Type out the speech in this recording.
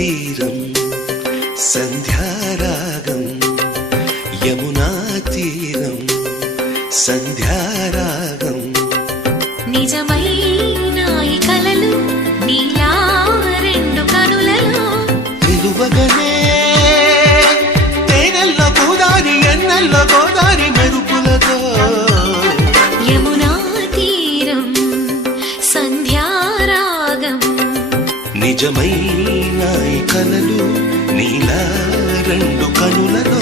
తీరం సంధ్యారాగం యమునా తీరం సంధ్యారాగం నిజమైన ఈ కలలు నీలా రెండు కనులలో నిలువగనే తేనెల్లో గోదారి ఎన్నెల్లో గోదారి మెరుపులతో యమునా తీరం సంధ్యారాగం నిజమైన ఈ కలలు నీలా రెండు కనులలో